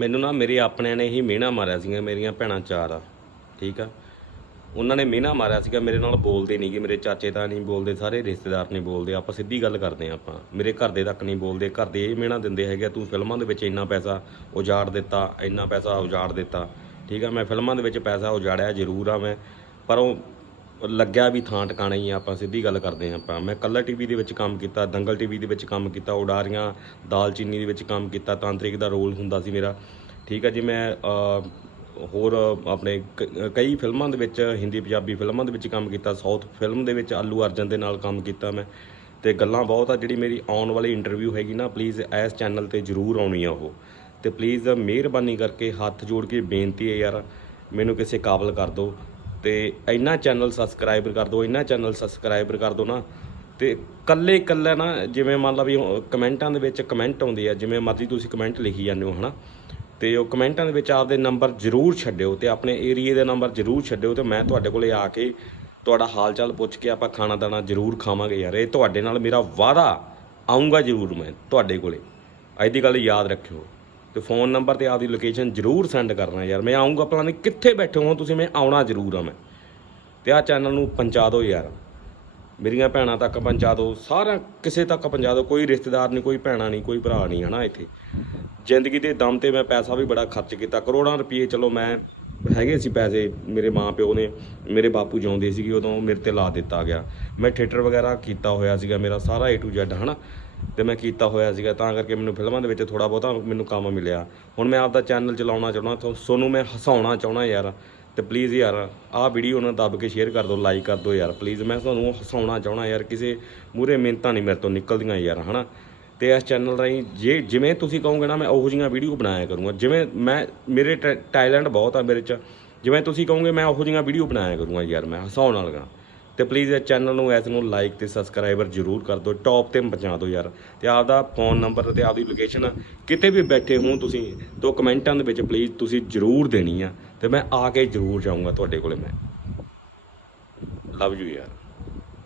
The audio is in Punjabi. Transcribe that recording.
ਮੈਨੂੰ ਨਾ ਮੇਰੇ ਆਪਣਿਆਂ ਨੇ ਹੀ ਮਿਹਣਾ ਮਾਰਿਆ ਸੀਗਾ ਮੇਰੀਆਂ ਭੈਣਾਂ ਚਾਰ ਆ ਠੀਕ ਆ? ਉਹਨਾਂ ਨੇ ਮਿਹਣਾ ਮਾਰਿਆ ਸੀਗਾ ਮੇਰੇ ਨਾਲ ਬੋਲਦੇ ਨਹੀਂ ਕਿ ਮੇਰੇ ਚਾਚੇ ਤਾਂ ਨਹੀਂ ਬੋਲਦੇ ਸਾਰੇ ਰਿਸ਼ਤੇਦਾਰ ਨਹੀਂ ਬੋਲਦੇ ਆਪਾਂ ਸਿੱਧੀ ਗੱਲ ਕਰਦੇ ਹਾਂ ਆਪਾਂ। ਮੇਰੇ ਘਰ ਦੇ ਤੱਕ ਨਹੀਂ ਬੋਲਦੇ ਘਰ ਦੇ ਇਹ ਮਿਹਣਾ ਦਿੰਦੇ ਹੈਗੇ ਆ, ਤੂੰ ਫਿਲਮਾਂ ਦੇ ਵਿੱਚ ਇੰਨਾ ਪੈਸਾ ਉਜਾੜ ਦਿੱਤਾ ਇੰਨਾ ਪੈਸਾ ਉਜਾੜ ਦਿੱਤਾ ਠੀਕ ਆ? ਮੈਂ ਫਿਲਮਾਂ ਦੇ ਵਿੱਚ ਪੈਸਾ ਉਜਾੜਿਆ ਜ਼ਰੂਰ ਆ ਮੈਂ ਪਰ ਉਹ ਲੱਗਿਆ ਵੀ ਥਾਂ ਟਿਕਾਣਾ ਹੀ ਆ, ਆਪਾਂ ਸਿੱਧੀ ਗੱਲ ਕਰਦੇ ਹਾਂ ਆਪਾਂ। ਮੈਂ ਕੱਲਾ ਟੀਵੀ ਦੇ ਵਿੱਚ ਕੰਮ ਕੀਤਾ, ਦੰਗਲ ਟੀਵੀ ਦੇ ਵਿੱਚ ਕੰਮ ਕੀਤਾ, ਉਡਾਰੀਆਂ ਦਾਲਚੀਨੀ ਦੇ ਵਿੱਚ ਕੰਮ ਕੀਤਾ, ਤਾਂਤਰਿਕ ਦਾ ਰੋਲ ਹੁੰਦਾ ਸੀ ਮੇਰਾ। ਠੀਕ ਆ ਜੀ, ਮੈਂ ਹੋਰ ਆਪਣੇ ਕ- ਕਈ ਫਿਲਮਾਂ ਦੇ ਵਿੱਚ, ਹਿੰਦੀ, ਪੰਜਾਬੀ ਫਿਲਮਾਂ ਦੇ ਵਿੱਚ ਕੰਮ ਕੀਤਾ, ਸਾਊਥ ਫਿਲਮ ਦੇ ਵਿੱਚ ਆਲੂ ਅਰਜਨ ਦੇ ਨਾਲ ਕੰਮ ਕੀਤਾ ਮੈਂ। ਤੇ ਗੱਲਾਂ ਬਹੁਤ ਆ, ਜਿਹੜੀ ਮੇਰੀ ਆਉਣ ਵਾਲੀ ਇੰਟਰਵਿਊ ਹੈਗੀ ਨਾ ਪਲੀਜ਼ ਇਸ ਚੈਨਲ ਤੇ ਜਰੂਰ ਆਉਣੀ ਆ ਉਹ। ਤੇ ਪਲੀਜ਼ ਮਿਹਰਬਾਨੀ ਕਰਕੇ ਹੱਥ ਜੋੜ ਕੇ ਬੇਨਤੀ ਹੈ ਯਾਰ, ਮੈਨੂੰ ਕਿਸੇ ਕਾਬਲ ਕਰ ਦਿਓ। ਤੇ ਇੰਨਾ ਚੈਨਲ ਸਬਸਕ੍ਰਾਈਬਰ ਕਰ ਦਿਓ ਇੰਨਾ ਚੈਨਲ ਸਬਸਕ੍ਰਾਈਬਰ ਕਰ ਦਿਓ ਨਾ, ਤੇ ਕੱਲੇ ਕੱਲੇ ਨਾ ਜਿਵੇਂ ਮੰਨ ਲਾ ਵੀ ਕਮੈਂਟਾਂ ਦੇ ਵਿੱਚ ਕਮੈਂਟ ਆਉਂਦੇ ਆ, ਜਿਵੇਂ ਮਰਜ਼ੀ ਤੁਸੀਂ ਕਮੈਂਟ ਲਿਖੀ ਜਾਂਦੇ ਹੋ, ਹਨਾ? ਤੇ ਉਹ ਕਮੈਂਟਾਂ ਦੇ ਵਿੱਚ ਆਪਦੇ ਨੰਬਰ ਜ਼ਰੂਰ ਛੱਡਿਓ ਤੇ ਆਪਣੇ ਏਰੀਏ ਦੇ ਨੰਬਰ ਜ਼ਰੂਰ ਛੱਡਿਓ ਤੇ ਮੈਂ ਤੁਹਾਡੇ ਕੋਲੇ ਆ ਕੇ ਤੁਹਾਡਾ ਹਾਲ ਚਾਲ ਪੁੱਛ ਕੇ ਆਪਾਂ ਖਾਣਾ ਦਾਣਾ ਜ਼ਰੂਰ ਖਾਵਾਂਗੇ ਯਾਰ। ਇਹ ਤੁਹਾਡੇ ਨਾਲ ਮੇਰਾ ਵਾਅਦਾ ਆਉਂਗਾ ਜ਼ਰੂਰ ਮੈਂ ਤੁਹਾਡੇ ਕੋਲੇ। ਅੱਜ ਦੀ ਗੱਲ ਯਾਦ ਰੱਖਿਓ। ਤੇ ਫੋਨ ਨੰਬਰ ਤੇ ਆਪਦੀ ਲੋਕੇਸ਼ਨ ਜ਼ਰੂਰ ਸੈਂਡ ਕਰਨਾ ਯਾਰ। ਮੈਂ ਆਉਂਗਾ ਪਤਾ ਨਹੀਂ ਕਿੱਥੇ ਬੈਠੇ ਹੋ ਤੁਸੀਂ ਮੈਂ ਆਉਣਾ ਜ਼ਰੂਰ ਆ ਮੈਂ। ਤੇ ਆਹ ਚੈਨਲ ਨੂੰ ਪਹੁੰਚਾ ਦਿਓ ਯਾਰ। ਮੇਰੀਆਂ ਭੈਣਾਂ ਤੱਕ ਪਹੁੰਚਾ ਦਿਓ। ਸਾਰਾ ਕਿਸੇ ਤੱਕ ਪਹੁੰਚਾ ਦਿਓ। ਕੋਈ ਰਿਸ਼ਤੇਦਾਰ ਨਹੀਂ, ਕੋਈ ਭੈਣਾ ਨਹੀਂ, ਕੋਈ ਭਰਾ ਨਹੀਂ ਹਨਾ ਇੱਥੇ। ਜ਼ਿੰਦਗੀ ਦੇ ਦਮ ਤੇ ਮੈਂ ਪੈਸਾ ਵੀ ਬੜਾ ਖਰਚ ਕੀਤਾ। ਕਰੋੜਾਂ ਰੁਪਏ, ਚਲੋ ਮੈਂ ਹੈਗੇ ਸੀ ਪੈਸੇ, ਮੇਰੇ ਮਾਂ ਪਿਓ ਨੇ, ਮੇਰੇ ਬਾਪੂ ਜਿਉਂਦੇ ਸੀਗੇ, ਉਦੋਂ ਮੇਰੇ ਤੇ ਲਾ ਦਿੱਤਾ ਗਿਆ। ਮੈਂ ਥੀਏਟਰ ਵਗੈਰਾ ਕੀਤਾ ਹੋਇਆ ਸੀਗਾ, ਮੇਰਾ ਸਾਰਾ A to Z, ਹਨਾ? ਤੇ ਮੈਂ ਕੀਤਾ ਹੋਇਆ ਸੀਗਾ, ਤਾਂ ਕਰਕੇ ਮੈਨੂੰ ਫਿਲਮਾਂ ਦੇ ਵਿੱਚ ਥੋੜਾ ਬਹੁਤਾ ਮੈਨੂੰ ਕੰਮ ਮਿਲਿਆ। ਹੁਣ ਮੈਂ ਆਪਦਾ ਚੈਨਲ ਚਲਾਉਣਾ ਚਾਹੁੰਦਾ ਤਾਂ ਤੁਹਾਨੂੰ ਮੈਂ ਹਸਾਉਣਾ ਚਾਹੁੰਦਾ ਯਾਰ, ਤੇ ਪਲੀਜ਼ ਯਾਰ, ਆਹ ਵੀਡੀਓ ਨੂੰ ਦੱਬ ਕੇ ਸ਼ੇਅਰ ਕਰ ਦਿਓ ਲਾਈਕ ਕਰ ਦਿਓ ਯਾਰ ਪਲੀਜ਼ ਮੈਂ ਤੁਹਾਨੂੰ ਹਸਾਉਣਾ ਚਾਹੁੰਦਾ ਯਾਰ, ਕਿਸੇ ਮੂਰੇ ਮਿਹਨਤਾਂ ਨਹੀਂ ਮੇਰੇ ਤੋਂ ਨਿਕਲਦੀਆਂ ਯਾਰ, ਹਨਾ? ਤੇ ਇਸ ਚੈਨਲ ਰਾਹੀਂ ਜੇ ਜਿਵੇਂ ਤੁਸੀਂ ਕਹੋਗੇ ਨਾ, ਮੈਂ ਉਹੋ ਜਿਹੀਆਂ ਵੀਡੀਓ ਬਣਾਇਆ ਕਰੂੰਗਾ। ਜਿਵੇਂ ਮੈਂ, ਮੇਰੇ ਟੈਲੈਂਟ ਬਹੁਤ ਆ ਮੇਰੇ 'ਚ। ਜਿਵੇਂ ਤੁਸੀਂ ਕਹੋਗੇ, ਮੈਂ ਉਹੋ ਜਿਹੀਆਂ ਵੀਡੀਓ ਬਣਾਇਆ ਕਰੂੰਗਾ ਯਾਰ, ਮੈਂ ਹਸਾਉਣ ਵਾਲੀਆਂ ਤੇ ਪਲੀਜ਼ ਇਸ ਚੈਨਲ ਨੂੰ, ਇਸ ਨੂੰ ਲਾਈਕ ਤੇ ਸਬਸਕ੍ਰਾਈਬਰ ਜ਼ਰੂਰ ਕਰ ਦਿਓ। ਟੌਪ ਤੇ ਪਹੁੰਚਾ ਦਿਓ ਯਾਰ। ਤੇ ਆਪਦਾ ਫੋਨ ਨੰਬਰ ਤੇ ਆਪਦੀ ਲੋਕੇਸ਼ਨ ਕਿਤੇ ਵੀ ਬੈਠੇ ਹੋ ਤੁਸੀਂ, ਤੋਂ ਕਮੈਂਟਾਂ ਦੇ ਵਿੱਚ ਪਲੀਜ਼ ਤੁਸੀਂ ਜ਼ਰੂਰ ਦੇਣੀ ਆ। ਤੇ ਮੈਂ ਆ ਕੇ ਜ਼ਰੂਰ ਜਾਊਂਗਾ ਤੁਹਾਡੇ ਕੋਲੇ ਮੈਂ। ਲਵ ਯੂ ਯਾਰ।